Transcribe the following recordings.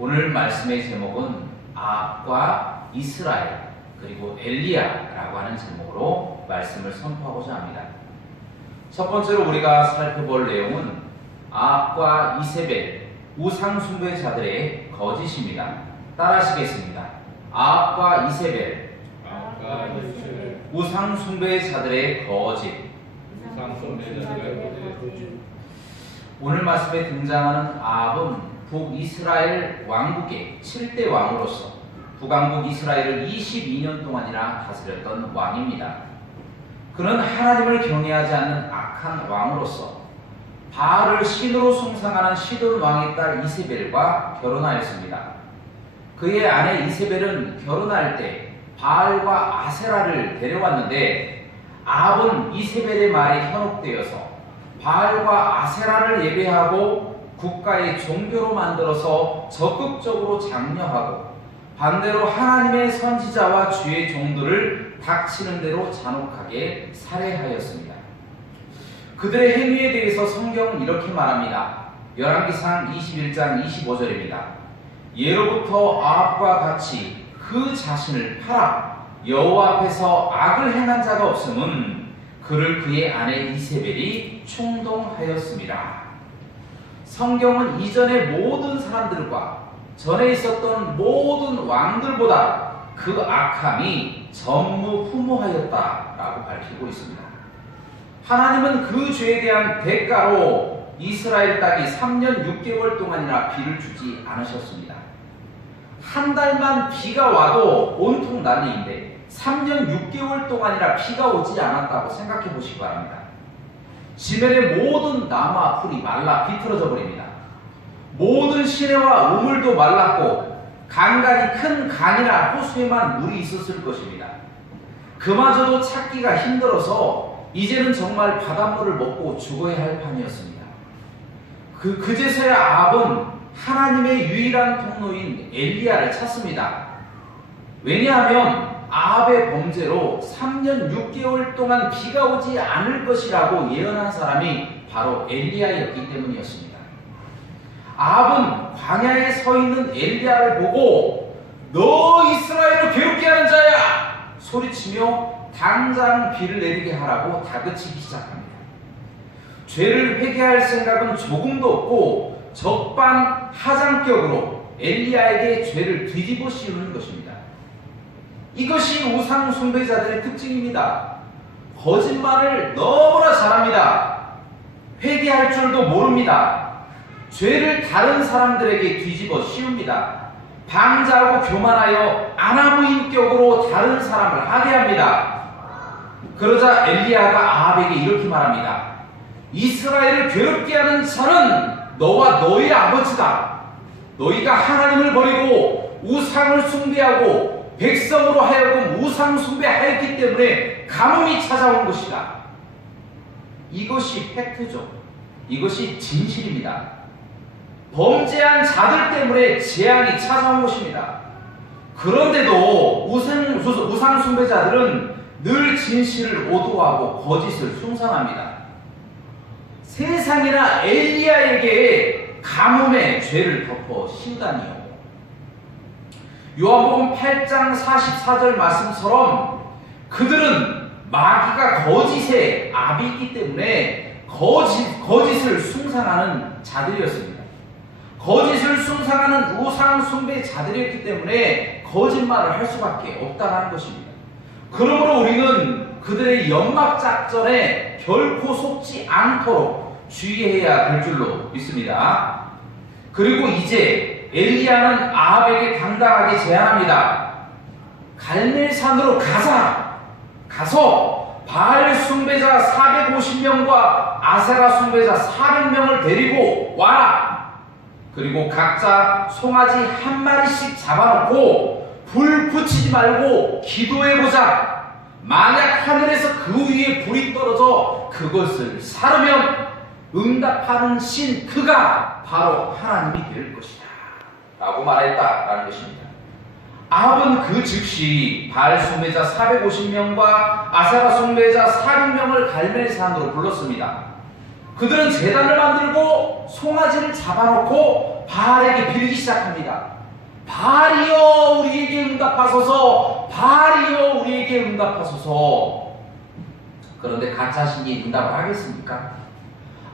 오늘 말씀의 제목은 아합과 이스라엘 그리고 엘리야라고 하는 제목으로 말씀을 선포하고자 합니다. 첫 번째로 우리가 살펴볼 내용은 아합과 이세벨 우상 숭배자들의 거짓입니다. 따라하시겠습니다. 아합과 이세벨 우상 숭배자들의 거짓. 오늘 말씀에 등장하는 아합은 북이스라엘 왕국의 7대 왕으로서 북왕국 이스라엘을 22년 동안이나 다스렸던 왕입니다. 그는 하나님을 경외하지 않는 악한 왕으로서 바알을 신으로 숭상하는 시돈 왕의 딸 이세벨과 결혼하였습니다. 그의 아내 이세벨은 결혼할 때 바알과 아세라를 데려왔는데 아합은 이세벨의 말에 현혹되어서 바알과 아세라를 예배하고 국가의 종교로 만들어서 적극적으로 장려하고 반대로 하나님의 선지자와 주의 종들을 닥치는 대로 잔혹하게 살해하였습니다. 그들의 행위에 대해서 성경은 이렇게 말합니다. 열왕기상 21장 25절입니다. 예로부터 아합과 같이 그 자신을 팔아 여호와 앞에서 악을 행한 자가 없음은 그를 그의 아내 이세벨이 충동하였습니다. 성경은 이전의 모든 사람들과 전에 있었던 모든 왕들보다 그 악함이 전무후무하였다라고 밝히고 있습니다. 하나님은 그 죄에 대한 대가로 이스라엘 땅에 3년 6개월 동안이나 비를 주지 않으셨습니다. 한 달만 비가 와도 온통 난리인데 3년 6개월 동안이나 비가 오지 않았다고 생각해 보시기 바랍니다. 지면의 모든 나무와 풀이 말라 비틀어져 버립니다. 모든 시내와 우물도 말랐고 간간히 큰 강이나 호수에만 물이 있었을 것입니다. 그마저도 찾기가 힘들어서 이제는 정말 바닷물을 먹고 죽어야 할 판이었습니다. 그제서야 아합은 하나님의 유일한 통로인 엘리야를 찾습니다. 왜냐하면 아합의 범죄로 3년 6개월 동안 비가 오지 않을 것이라고 예언한 사람이 바로 엘리야였기 때문이었습니다. 아합은 광야에 서 있는 엘리야를 보고 너 이스라엘을 괴롭게 하는 자야! 소리치며 당장 비를 내리게 하라고 다그치기 시작합니다. 죄를 회개할 생각은 조금도 없고 적반하장격으로 엘리야에게 죄를 뒤집어 씌우는 것입니다. 이것이 우상 숭배자들의 특징입니다. 거짓말을 너무나 잘합니다. 회개할 줄도 모릅니다. 죄를 다른 사람들에게 뒤집어 씌웁니다. 방자하고 교만하여 아나무인격으로 다른 사람을 하대합니다. 그러자 엘리야가 아합에게 이렇게 말합니다. 이스라엘을 괴롭게 하는 자는 너와 너의 아버지다. 너희가 하나님을 버리고 우상을 숭배하고 백성으로 하여금 우상 숭배하였기 때문에 가뭄이 찾아온 것이다. 이것이 팩트죠. 이것이 진실입니다. 범죄한 자들 때문에 재앙이 찾아온 것입니다. 그런데도 우상 숭배자들은 늘 진실을 오도하고 거짓을 숭상합니다. 세상이나 엘리야에게 가뭄의 죄를 덮어 씌우다니요. 요한복음 8장 44절 말씀처럼 그들은 마귀가 거짓의 아비이기 때문에 거짓을 숭상하는 자들이었습니다. 거짓을 숭상하는 우상 숭배자들이었기 때문에 거짓말을 할 수밖에 없다는 것입니다. 그러므로 우리는 그들의 연막 작전에 결코 속지 않도록 주의해야 될 줄로 믿습니다. 그리고 이제 엘리야는 아합에게 당당하게 제안합니다. 갈멜산으로 가서 바알 숭배자 450명과 아세라 숭배자 400명을 데리고 와라. 그리고 각자 송아지 한 마리씩 잡아놓고 불 붙이지 말고 기도해보자. 만약 하늘에서 그 위에 불이 떨어져 그것을 사르면 응답하는 신 그가 바로 하나님이 될 것이다 라고 말했다라는 것입니다. 아합은 그 즉시 바알 숭배자 450명과 아세라 숭배자 400명을 갈멜산으로 불렀습니다. 그들은 제단을 만들고 송아지를 잡아놓고 바알에게 빌기 시작합니다. 바알이여 우리에게 응답하소서, 바알이여 우리에게 응답하소서. 그런데 가짜 신이 응답을 하겠습니까?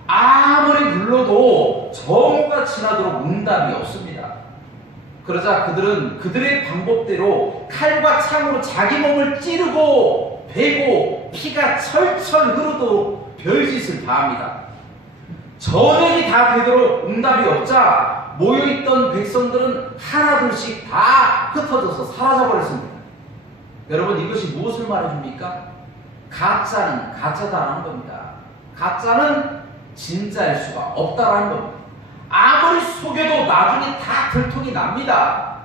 아무리 불러도 정오가 지나도록 응답이 없습니다. 그러자 그들은 그들의 방법대로 칼과 창으로 자기 몸을 찌르고 베고 피가 철철 흐르도록 별짓을 다합니다. 저녁이 다 되도록 응답이 없자 모여있던 백성들은 하나둘씩 다 흩어져서 사라져버렸습니다. 여러분, 이것이 무엇을 말해줍니까? 가짜는 가짜다라는 겁니다. 가짜는 진짜일 수가 없다라는 겁니다. 아무리 속여도 나중에 다 들통이 납니다.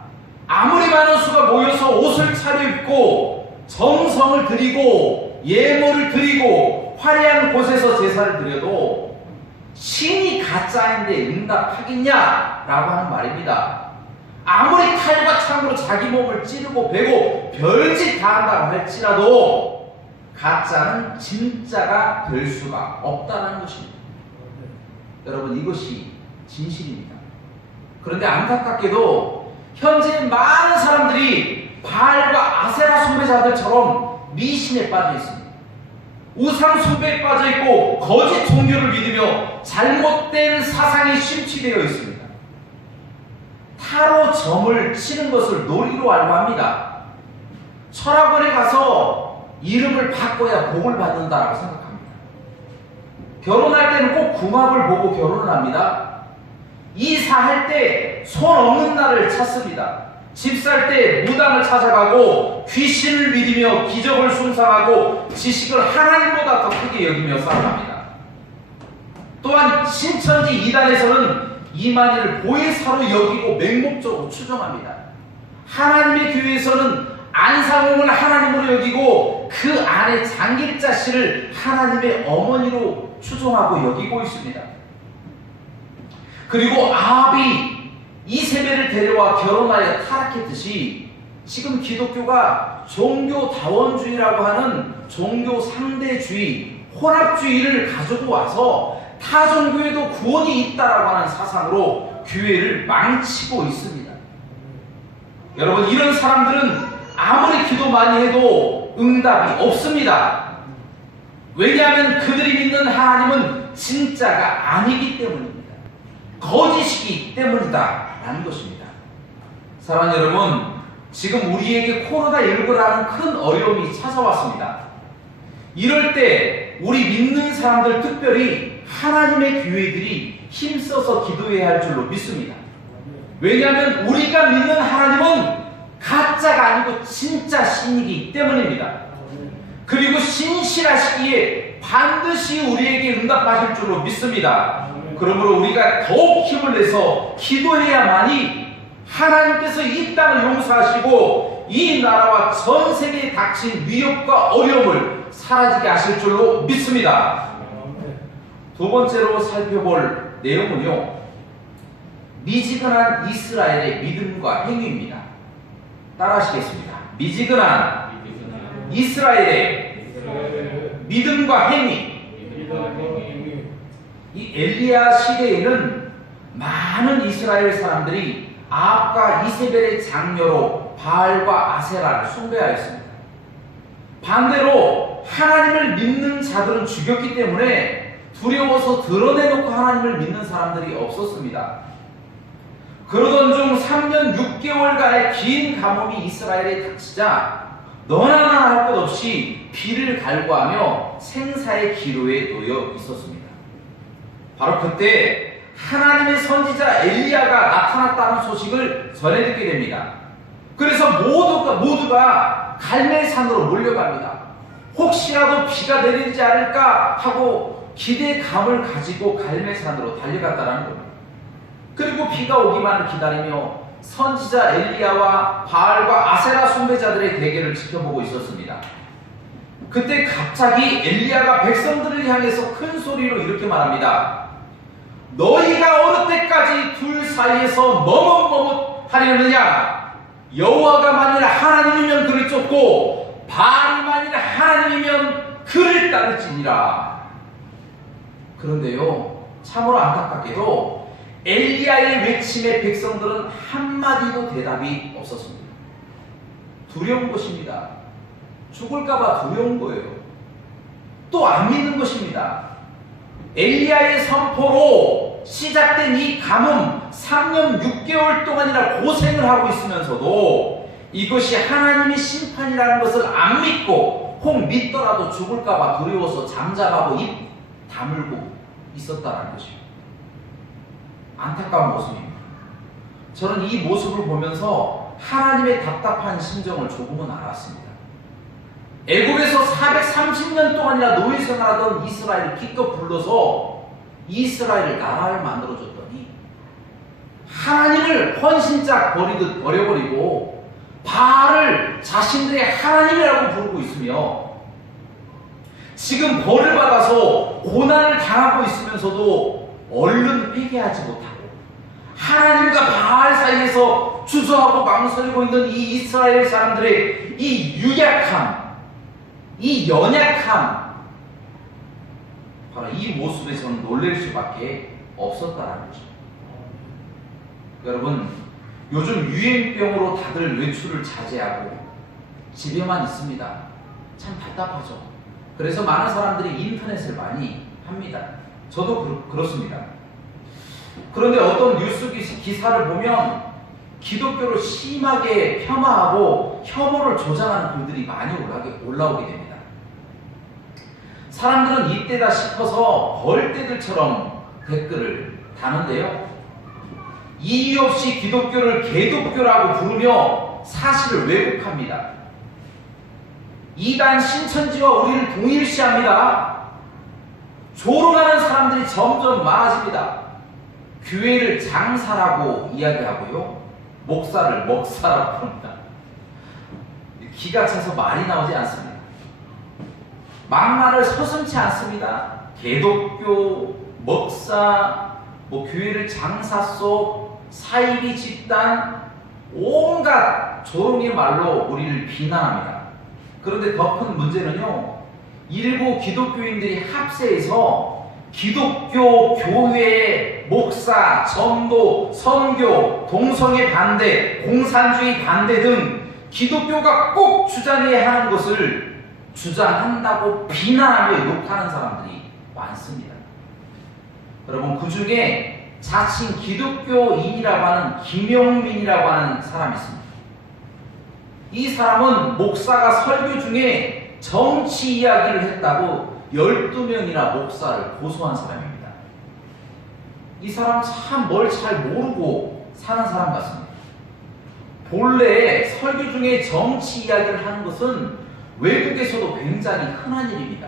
아무리 많은 수가 모여서 옷을 차려입고 정성을 들이고 예물을 드리고 화려한 곳에서 제사를 드려도 신이 가짜인데 응답하겠냐라고 하는 말입니다. 아무리 칼과 창으로 자기 몸을 찌르고 베고 별짓 다 한다고 할지라도 가짜는 진짜가 될 수가 없다는 것입니다. 여러분, 이것이 진실입니다. 그런데 안타깝게도 현재 많은 사람들이 바알과 아세라 숭배자들처럼 미신에 빠져 있습니다. 우상 숭배에 빠져 있고 거짓 종교를 믿으며 잘못된 사상이 심취되어 있습니다. 타로 점을 치는 것을 놀이로 알고 합니다. 철학원에 가서 이름을 바꿔야 복을 받는다라고 생각합니다. 결혼할 때는 꼭 궁합을 보고 결혼을 합니다. 이사할 때 손 없는 날을 찾습니다. 집 살 때 무당을 찾아가고 귀신을 믿으며 기적을 숭상하고 지식을 하나님보다 더 크게 여기며 살아갑니다. 또한 신천지 이단에서는 이만희를 보혜사로 여기고 맹목적으로 추정합니다. 하나님의 교회에서는 안상홍을 하나님으로 여기고 그 안에 장길자 씨를 하나님의 어머니로 추정하고 여기고 있습니다. 그리고 아합이 이세벨을 데려와 결혼하여 타락했듯이 지금 기독교가 종교다원주의라고 하는 종교 상대주의, 혼합주의를 가지고 와서 타 종교에도 구원이 있다라고 하는 사상으로 교회를 망치고 있습니다. 여러분, 이런 사람들은 아무리 기도 많이 해도 응답이 없습니다. 왜냐하면 그들이 믿는 하나님은 진짜가 아니기 때문입니다. 거짓이기 때문이다라는 것입니다. 사랑하는 여러분, 지금 우리에게 코로나19라는 큰 어려움이 찾아왔습니다. 이럴 때 우리 믿는 사람들, 특별히 하나님의 교회들이 힘써서 기도해야 할 줄로 믿습니다. 왜냐하면 우리가 믿는 하나님은 가짜가 아니고 진짜 신이기 때문입니다. 그리고 신실하시기에 반드시 우리에게 응답하실 줄로 믿습니다. 그러므로 우리가 더욱 힘을 내서 기도해야만이 하나님께서 이 땅을 용서하시고 이 나라와 전 세계에 닥친 위협과 어려움을 사라지게 하실 줄로 믿습니다. 두 번째로 살펴볼 내용은요, 미지근한 이스라엘의 믿음과 행위입니다. 따라하시겠습니다. 미지근한 이스라엘의 믿음과 행위. 이 엘리야 시대에는 많은 이스라엘 사람들이 아합과 이세벨의 장녀로 바알과 아세라를 숭배하였습니다. 반대로 하나님을 믿는 자들은 죽였기 때문에 두려워서 드러내놓고 하나님을 믿는 사람들이 없었습니다. 그러던 중 3년 6개월간의 긴 가뭄이 이스라엘에 닥치자 너나 나나 할 것 없이 비를 갈구하며 생사의 기로에 놓여 있었습니다. 바로 그때 하나님의 선지자 엘리야가 나타났다는 소식을 전해 듣게 됩니다. 그래서 모두가 갈멜산으로 몰려갑니다. 혹시라도 비가 내리지 않을까 하고 기대감을 가지고 갈멜산으로 달려갔다는 겁니다. 그리고 비가 오기만을 기다리며 선지자 엘리야와 바알과 아세라 숭배자들의 대결을 지켜보고 있었습니다. 그때 갑자기 엘리야가 백성들을 향해서 큰 소리로 이렇게 말합니다. 너희가 어느 때까지 둘 사이에서 머뭇머뭇하려느냐? 여호와가 만일 하나님이면 그를 쫓고 바알이 만일 하나님이면 그를 따를지니라. 그런데요, 참으로 안타깝게도 엘리야의 외침에 백성들은 한마디도 대답이 없었습니다. 두려운 것입니다. 죽을까봐 두려운 거예요. 또 안 믿는 것입니다. 엘리야의 선포로 시작된 이 가뭄 3년 6개월 동안이나 고생을 하고 있으면서도 이것이 하나님의 심판이라는 것을 안 믿고 혹 믿더라도 죽을까봐 두려워서 잠잠하고 입 다물고 있었다는 것입니다. 안타까운 모습입니다. 저는 이 모습을 보면서 하나님의 답답한 심정을 조금은 알았습니다. 애굽에서 430년 동안이나 노예 생활하던 이스라엘을 기껏 불러서 이스라엘을 나라를 만들어줬더니 하나님을 헌신짝 버리듯 버려버리고 바알을 자신들의 하나님이라고 부르고 있으며 지금 벌을 받아서 고난을 당하고 있으면서도 얼른 회개하지 못하고 하나님과 바알 사이에서 주저하고 망설이고 있는 이 이스라엘 사람들의 이 유약함, 이 연약함, 바로 이 모습에서는 놀랄 수밖에 없었다는 거죠. 여러분, 요즘 유행병으로 다들 외출을 자제하고 집에만 있습니다. 참 답답하죠. 그래서 많은 사람들이 인터넷을 많이 합니다. 저도 그렇습니다. 그런데 어떤 뉴스 기사를 보면 기독교를 심하게 폄하하고 혐오를 조장하는 글들이 많이 올라오게 됩니다. 사람들은 이때다 싶어서 벌떼들처럼 댓글을 다는데요. 이유 없이 기독교를 개독교라고 부르며 사실을 왜곡합니다. 이단 신천지와 우리를 동일시합니다. 조롱하는 사람들이 점점 많아집니다. 교회를 장사라고 이야기하고요. 목사를 먹사라고 부릅니다. 기가 차서 말이 나오지 않습니다. 막말을 서슴지 않습니다. 개독교, 먹사, 교회를 장사 속, 사이비 집단, 온갖 조롱의 말로 우리를 비난합니다. 그런데 더 큰 문제는요, 일부 기독교인들이 합세해서 기독교 교회, 목사, 전도, 선교, 동성애 반대, 공산주의 반대 등 기독교가 꼭 주장해야 하는 것을 주장한다고 비난하며 욕하는 사람들이 많습니다. 여러분, 그 중에 자칭 기독교인이라고 하는 김용민이라고 하는 사람이 있습니다. 이 사람은 목사가 설교 중에 정치 이야기를 했다고 12명이나 목사를 고소한 사람입니다. 이 사람 참 뭘 잘 모르고 사는 사람 같습니다. 본래 설교 중에 정치 이야기를 하는 것은 외국에서도 굉장히 흔한 일입니다.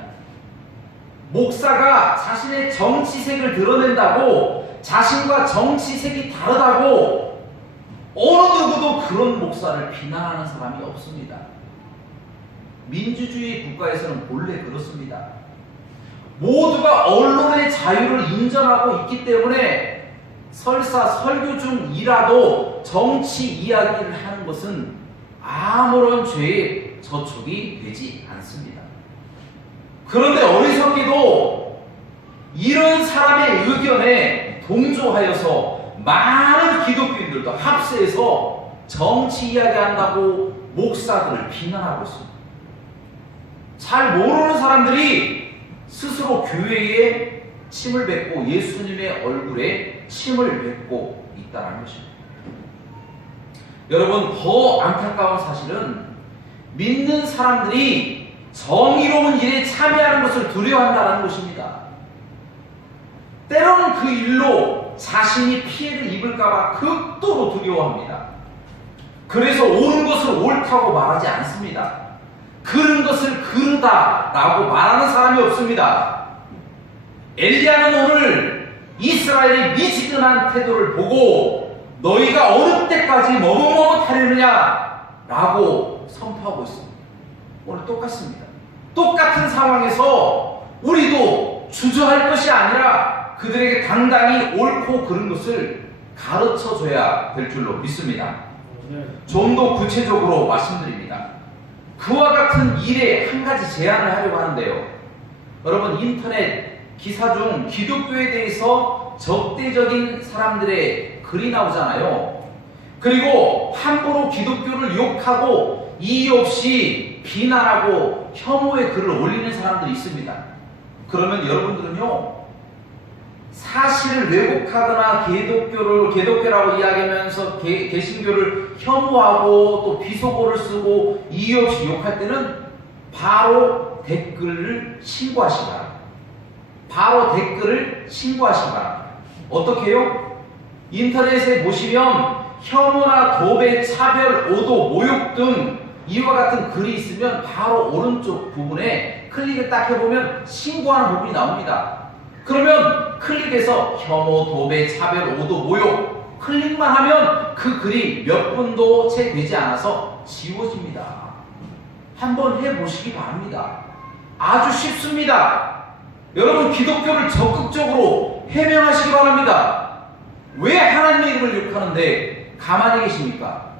목사가 자신의 정치색을 드러낸다고, 자신과 정치색이 다르다고 어느 누구도 그런 목사를 비난하는 사람이 없습니다. 민주주의 국가에서는 본래 그렇습니다. 모두가 언론의 자유를 인정하고 있기 때문에 설사 설교 중이라도 정치 이야기를 하는 것은 아무런 죄에 저촉이 되지 않습니다. 그런데 어리석게도 이런 사람의 의견에 동조하여서 많은 기독교인들도 합세해서 정치 이야기한다고 목사들을 비난하고 있습니다. 잘 모르는 사람들이 스스로 교회에 침을 뱉고 예수님의 얼굴에 침을 뱉고 있다는 것입니다. 여러분, 더 안타까운 사실은 믿는 사람들이 정의로운 일에 참여하는 것을 두려워한다는 것입니다. 때로는 그 일로 자신이 피해를 입을까봐 극도로 두려워합니다. 그래서 옳은 것을 옳다고 말하지 않습니다. 그른 것을 그르다라고 말하는 사람이 없습니다. 엘리야는 오늘 이스라엘의 미지근한 태도를 보고 너희가 어느 때까지 머뭇머뭇하려느냐 라고 선포하고 있습니다. 오늘 똑같습니다. 똑같은 상황에서 우리도 주저할 것이 아니라 그들에게 당당히 옳고 그른 것을 가르쳐줘야 될 줄로 믿습니다. 좀 더 구체적으로 말씀드립니다. 그와 같은 일에 한 가지 제안을 하려고 하는데요. 여러분, 인터넷 기사 중 기독교에 대해서 적대적인 사람들의 글이 나오잖아요. 그리고 함부로 기독교를 욕하고 이유 없이 비난하고 혐오의 글을 올리는 사람들이 있습니다. 그러면 여러분들은요, 사실을 왜곡하거나 개독교라고 이야기하면서 개신교를 혐오하고 또 비속어를 쓰고 이유 없이 욕할 때는 바로 댓글을 신고하시기 바랍니다. 바로 댓글을 신고하시기 바랍니다. 어떻게 해요? 인터넷에 보시면 혐오나 도배, 차별, 오도, 모욕 등 이와 같은 글이 있으면 바로 오른쪽 부분에 클릭을 딱 해보면 신고하는 부분이 나옵니다. 그러면 클릭해서 혐오, 도배, 차별, 오도, 모욕 클릭만 하면 그 글이 몇 분도 채 되지 않아서 지워집니다. 한번 해보시기 바랍니다. 아주 쉽습니다. 여러분, 기독교를 적극적으로 해명하시기 바랍니다. 왜 하나님의 이름을 욕하는데 가만히 계십니까?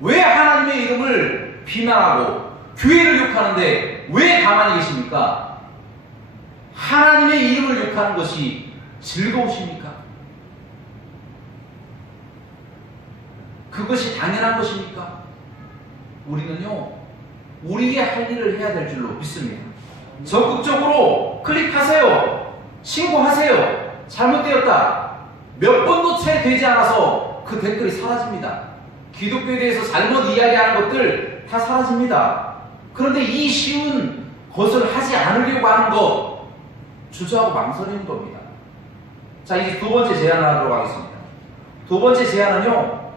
왜 하나님의 이름을 비난하고 교회를 욕하는데 왜 가만히 계십니까? 하나님의 이름을 욕하는 것이 즐거우십니까? 그것이 당연한 것입니까? 우리는요, 우리의 할 일을 해야 될 줄로 믿습니다. 적극적으로 클릭하세요. 신고하세요. 잘못되었다. 몇 번도 채 되지 않아서 그 댓글이 사라집니다. 기독교에 대해서 잘못 이야기하는 것들 다 사라집니다. 그런데 이 쉬운 것을 하지 않으려고 하는 것, 주저하고 망설이는 겁니다. 자, 이제 두 번째 제안을 하도록 하겠습니다. 두 번째 제안은요,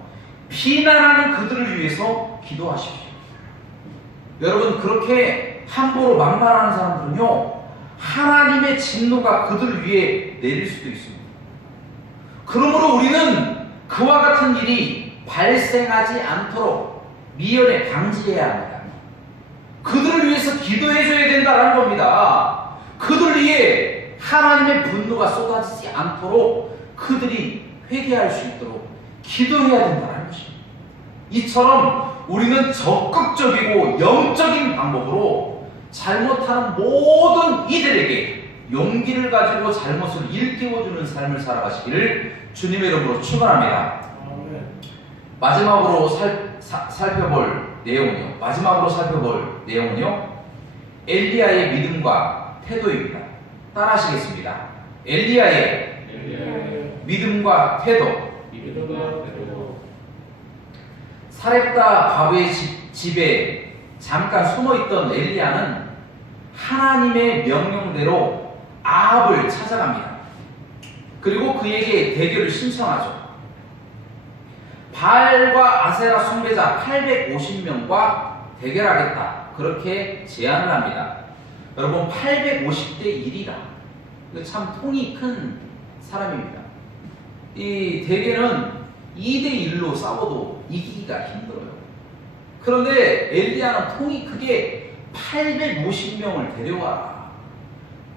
비난하는 그들을 위해서 기도하십시오. 여러분, 그렇게 함부로 만만하는 사람들은요, 하나님의 진노가 그들을 위해 내릴 수도 있습니다. 그러므로 우리는 그와 같은 일이 발생하지 않도록 미연에 방지해야 합니다. 그들을 위해서 기도해줘야 된다는 겁니다. 그들을 위해 하나님의 분노가 쏟아지지 않도록 그들이 회개할 수 있도록 기도해야 된다는 것입니다. 이처럼 우리는 적극적이고 영적인 방법으로 잘못하는 모든 이들에게 용기를 가지고 잘못을 일깨워주는 삶을 살아가시기를 주님의 이름으로 축원합니다. 마지막으로 살펴볼 내용은요, 엘리야의 믿음과 태도입니다. 따라하시겠습니다. 엘리야의 믿음과 태도. 사렙다 과부의 집에 잠깐 숨어있던 엘리야는 하나님의 명령대로 아합을 찾아갑니다. 그리고 그에게 대결을 신청하죠. 바알과 아세라 숭배자 850명과 대결하겠다, 그렇게 제안을 합니다. 여러분, 850대 1이라 참 통이 큰 사람입니다. 이 대결은 2대 1로 싸워도 이기기가 힘들어요. 그런데 엘리야는 통이 크게 850명을 데려와라,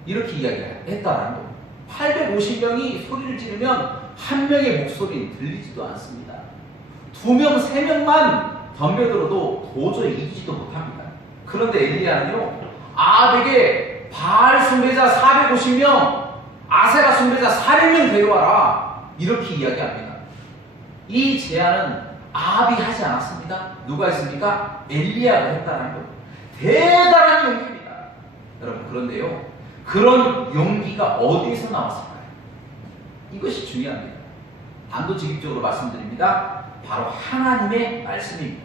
이렇게 이야기했다는 거예요. 850명이 소리를 지르면 한 명의 목소리는 들리지도 않습니다. 2명, 3명만 덤벼들어도 도저히 이기지도 못합니다. 그런데 엘리야는요, 아합에게 바알 숭배자 450명, 아세라 숭배자 400명 데려와라, 이렇게 이야기합니다. 이 제안은 아합이 하지 않았습니다. 누가 했습니까? 엘리야가 했다는 거예요. 대단한 용기입니다. 여러분, 그런데요, 그런 용기가 어디에서 나왔을까요? 이것이 중요합니다. 단도직입적으로 말씀드립니다. 바로 하나님의 말씀입니다.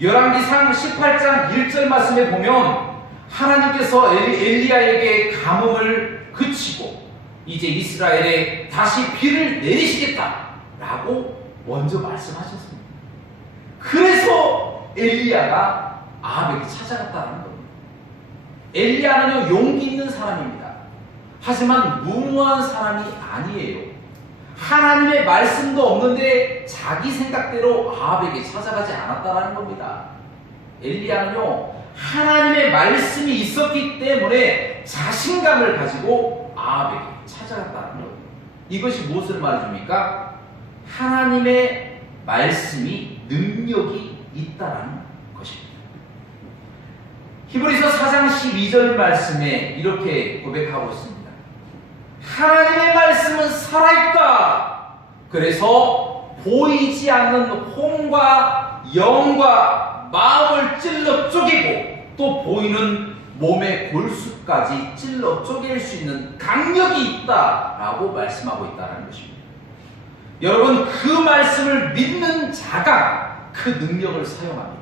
열왕기상 18장 1절 말씀에 보면 하나님께서 엘리야에게 가뭄을 그치고 이제 이스라엘에 다시 비를 내리시겠다라고 먼저 말씀하셨습니다. 그래서 엘리야가 아합에게 찾아갔다는 겁니다. 엘리야는요, 용기 있는 사람입니다. 하지만 무모한 사람이 아니에요. 하나님의 말씀도 없는데 자기 생각대로 아합에게 찾아가지 않았다는 겁니다. 엘리야는요, 하나님의 말씀이 있었기 때문에 자신감을 가지고 아합에게 찾아갔다는 거예요. 이것이 무엇을 말해줍니까? 하나님의 말씀이 능력이 있다는 것입니다. 히브리서 4장 12절 말씀에 이렇게 고백하고 있습니다. 하나님의 말씀은 살아있다. 그래서 보이지 않는 혼과 영과 마음을 찔러 쪼개고 또 보이는 몸의 골수까지 찔러 쪼갤 수 있는 강력이 있다라고 말씀하고 있다는 것입니다. 여러분, 그 말씀을 믿는 자가 그 능력을 사용합니다.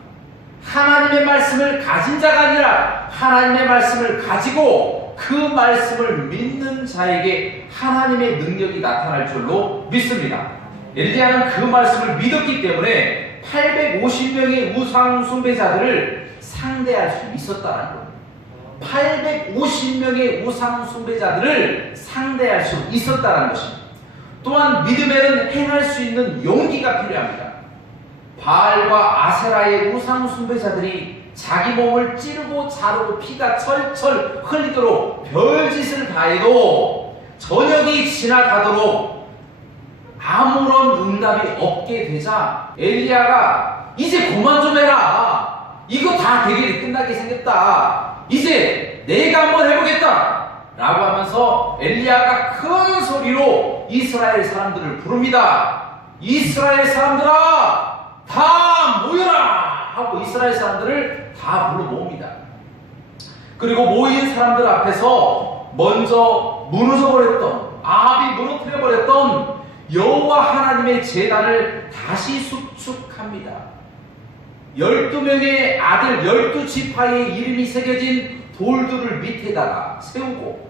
하나님의 말씀을 가진 자가 아니라 하나님의 말씀을 가지고 그 말씀을 믿는 자에게 하나님의 능력이 나타날 줄로 믿습니다. 엘리야는 그 말씀을 믿었기 때문에 850명의 우상 숭배자들을 상대할 수 있었다는 겁니다. 850명의 우상 숭배자들을 상대할 수 있었다는 것입니다. 또한 믿음에는 행할 수 있는 용기가 필요합니다. 바알과 아세라의 우상 숭배자들이 자기 몸을 찌르고 자르고 피가 철철 흘리도록 별짓을 다해도 저녁이 지나가도록 아무런 응답이 없게 되자 엘리야가 이제 그만 좀 해라. 이거 다 대결이 끝나게 생겼다. 이제 내가 한번 해보겠다. 라고 하면서 엘리야가 큰 소리로 이스라엘 사람들을 부릅니다. 이스라엘 사람들아, 다 모여라! 하고 이스라엘 사람들을 다 불러 모읍니다. 그리고 모인 사람들 앞에서 먼저 무너져버렸던, 아합이 무너뜨려버렸던 여호와 하나님의 제단을 다시 수축합니다. 12명의 아들 12지파의 이름이 새겨진 돌들을 밑에다가 세우고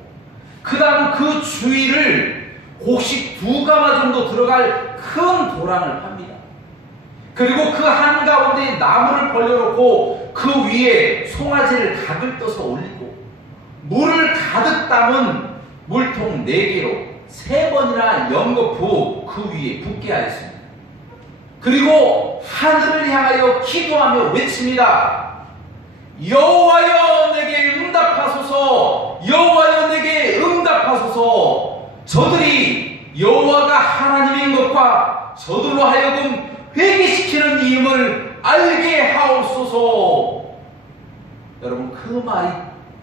그 다음 그 주위를 곡식 2가마 정도 들어갈 큰 도랑을 팝니다. 그리고 그 한가운데 나무를 벌려놓고 그 위에 송아지를 각을 떠서 올리고 물을 가득 담은 물통 4개로 3번이나 연거푸 그 위에 붓게 하였습니다. 그리고 하늘을 향하여 기도하며 외칩니다. 여호와여 내게 응답하소서. 여호와여 내게 응답하소서. 저들이 여호와가 하나님인 것과 저들로 하여금 회개시키는 이임을 알게 하옵소서. 여러분, 그 말이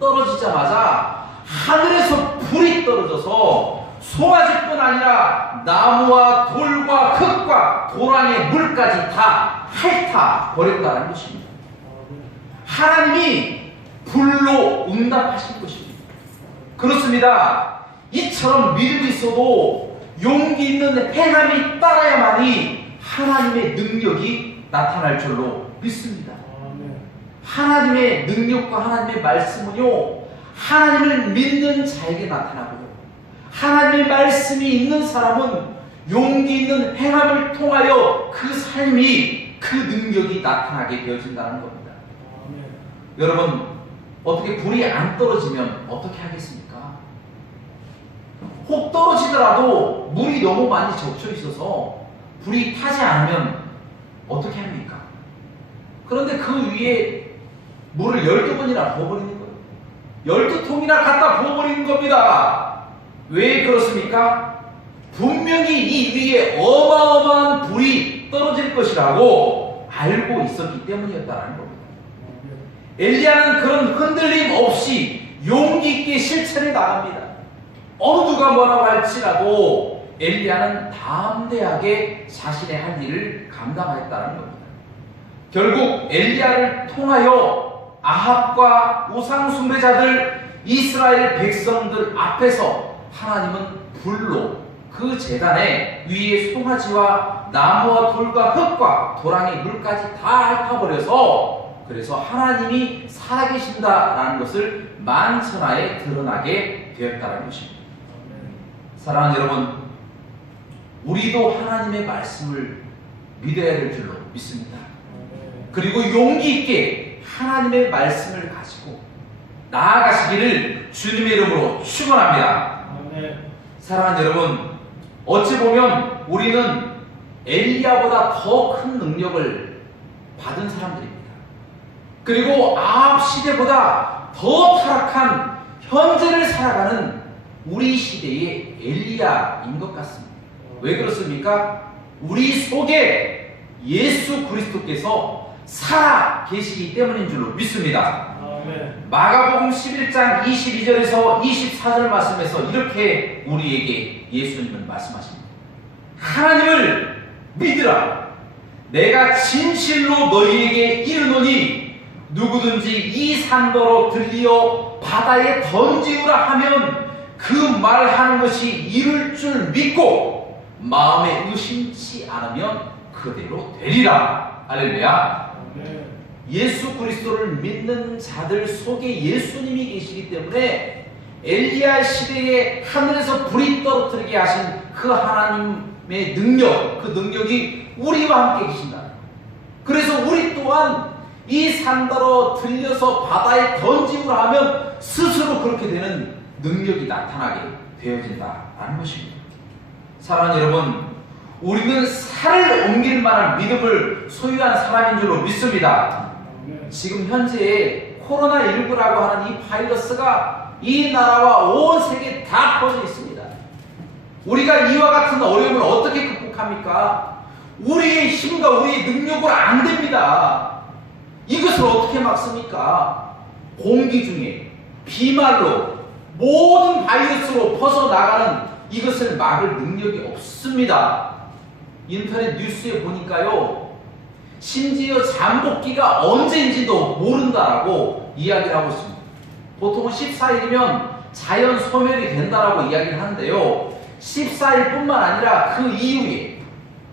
떨어지자마자 하늘에서 불이 떨어져서 송아지뿐 아니라 나무와 돌과 흙과 도랑의 물까지 다 핥아 버렸다는 것입니다. 하나님이 불로 응답하신 것입니다. 그렇습니다. 이처럼 믿음이 있어도 용기 있는 행함이 따라야만이 하나님의 능력이 나타날 줄로 믿습니다. 하나님의 능력과 하나님의 말씀은요, 하나님을 믿는 자에게 나타나고요, 하나님의 말씀이 있는 사람은 용기 있는 행함을 통하여 그 삶이, 그 능력이 나타나게 되어진다는 겁니다. 여러분, 어떻게 불이 안 떨어지면 어떻게 하겠습니까? 혹 떨어지더라도 물이 너무 많이 적셔 있어서 불이 타지 않으면 어떻게 합니까? 그런데 그 위에 물을 12번이나 부어버리는 거예요. 12통이나 갖다 부어버리는 겁니다. 왜 그렇습니까? 분명히 이 위에 어마어마한 불이 떨어질 것이라고 알고 있었기 때문이었다는 겁니다. 엘리야는 그런 흔들림 없이 용기 있게 실천해 나갑니다. 어느 누가 뭐라고 할지라도 엘리야는 담대하게 자신의 할 일을 감당하였다는 겁니다. 결국 엘리야를 통하여 아합과 우상 숭배자들, 이스라엘 백성들 앞에서 하나님은 불로 그 제단에 위에 송아지와 나무와 돌과 흙과 도랑의 물까지 다 핥아버려서, 그래서 하나님이 살아계신다라는 것을 만천하에 드러나게 되었다는 것입니다. 사랑하는 여러분, 우리도 하나님의 말씀을 믿어야 될 줄로 믿습니다. 그리고 용기 있게 하나님의 말씀을 가지고 나아가시기를 주님의 이름으로 축원합니다. 사랑하는 여러분, 어찌 보면 우리는 엘리야보다 더 큰 능력을 받은 사람들입니다. 그리고 아합 시대보다 더 타락한 현재를 살아가는 우리 시대의 엘리야인 것 같습니다. 왜 그렇습니까? 우리 속에 예수 그리스도께서 살아 계시기 때문인 줄로 믿습니다. 아멘. 마가복음 11장 22절에서 24절 말씀에서 이렇게 우리에게 예수님은 말씀하십니다. 하나님을 믿으라. 내가 진실로 너희에게 이르노니 누구든지 이 산더러 들리어 바다에 던지우라 하면 그 말하는 것이 이룰 줄 믿고 마음에 의심치 않으면 그대로 되리라. 할렐루야. 아멘. 예수 그리스도를 믿는 자들 속에 예수님이 계시기 때문에 엘리야 시대에 하늘에서 불이 떨어뜨리게 하신 그 하나님의 능력, 그 능력이 우리와 함께 계신다. 그래서 우리 또한 이 산더러 들려서 바다에 던지우라 하면 스스로 그렇게 되는 능력이 나타나게 되어진다라는 것입니다. 사랑하는 여러분, 우리는 살을 옮길 만한 믿음을 소유한 사람인 줄로 믿습니다. 지금 현재 코로나19라고 하는 이 바이러스가 이 나라와 온 세계에 다 퍼져 있습니다. 우리가 이와 같은 어려움을 어떻게 극복합니까? 우리의 힘과 우리의 능력으로 안 됩니다. 이것을 어떻게 막습니까? 공기 중에 비말로 모든 바이러스로 퍼져나가는 이것을 막을 능력이 없습니다. 인터넷 뉴스에 보니까요, 심지어 잠복기가 언제인지도 모른다라고 이야기를 하고 있습니다. 보통은 14일이면 자연 소멸이 된다라고 이야기를 하는데요, 14일뿐만 아니라 그 이후에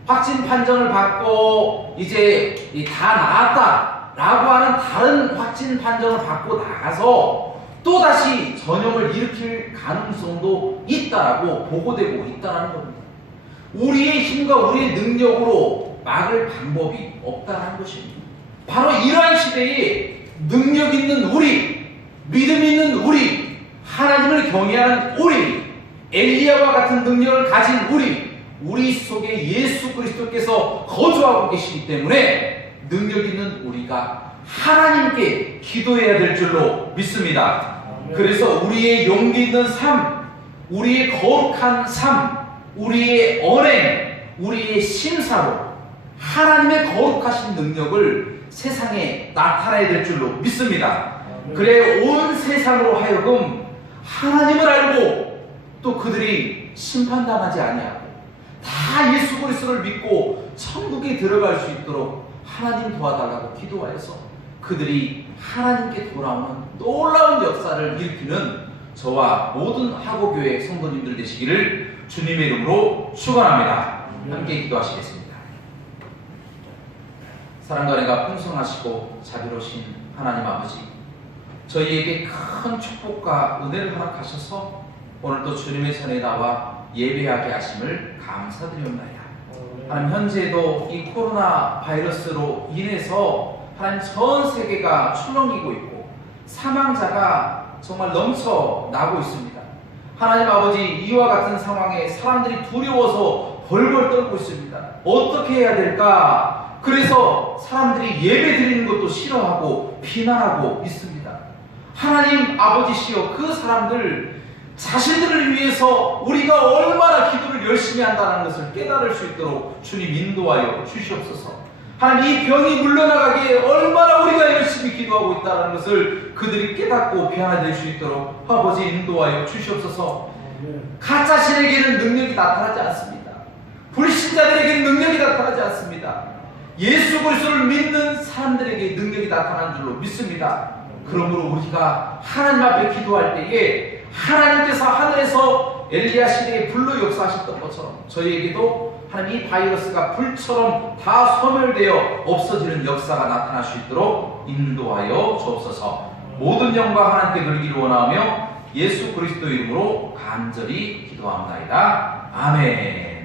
확진 판정을 받고 이제 다 나았다라고 하는 다른 확진 판정을 받고 나가서 또다시 전염을 일으킬 가능성도 있다라고 보고되고 있다는 겁니다. 우리의 힘과 우리의 능력으로 막을 방법이 없다는 것입니다. 바로 이러한 시대에 능력 있는 우리, 믿음 있는 우리, 하나님을 경외하는 우리, 엘리야와 같은 능력을 가진 우리 속에 예수 그리스도께서 거주하고 계시기 때문에 능력 있는 우리가 하나님께 기도해야 될 줄로 믿습니다. 그래서 우리의 용기 있는 삶, 우리의 거룩한 삶, 우리의 언행, 우리의 심사로 하나님의 거룩하신 능력을 세상에 나타내야 될 줄로 믿습니다. 그래 온 세상으로 하여금 하나님을 알고 또 그들이 심판당하지 아니하고 다 예수 그리스도를 믿고 천국에 들어갈 수 있도록 하나님 도와달라고 기도하여서 그들이 하나님께 돌아오는 놀라운 역사를 일으키는 저와 모든 하고교회 성도님들 되시기를 주님의 이름으로 축원합니다. 함께 기도하시겠습니다. 사랑과 은혜가 풍성하시고 자비로우신 하나님 아버지, 저희에게 큰 축복과 은혜를 허락하셔서 오늘도 주님의 전에 나와 예배하게 하심을 감사드리옵나이다. 하나님, 현재도 이 코로나 바이러스로 인해서 하나님 전 세계가 출렁이고 있고 사망자가 정말 넘쳐나고 있습니다. 하나님 아버지, 이와 같은 상황에 사람들이 두려워서 벌벌 떨고 있습니다. 어떻게 해야 될까? 그래서 사람들이 예배 드리는 것도 싫어하고 비난하고 있습니다. 하나님 아버지시여, 그 사람들 자신들을 위해서 우리가 얼마나 기도를 열심히 한다는 것을 깨달을 수 있도록 주님 인도하여 주시옵소서. 하나님, 이 병이 물러나가기에 얼마나 우리가 열심히 기도하고 있다는 것을 그들이 깨닫고 변화될 수 있도록 아버지 인도하여 주시옵소서. 가짜 신에게는 능력이 나타나지 않습니다. 불신자들에게는 능력이 나타나지 않습니다. 예수 그리스도를 믿는 사람들에게 능력이 나타나는 줄로 믿습니다. 그러므로 우리가 하나님 앞에 기도할 때에 하나님께서 하늘에서 엘리야 시대에 불로 역사하셨던 것처럼 저희에게도 하나님 이 바이러스가 불처럼 다 소멸되어 없어지는 역사가 나타날 수 있도록 인도하여 주옵소서. 모든 영광 하나님께 돌리기를 원하며 예수 그리스도 이름으로 간절히 기도합니다. 아멘.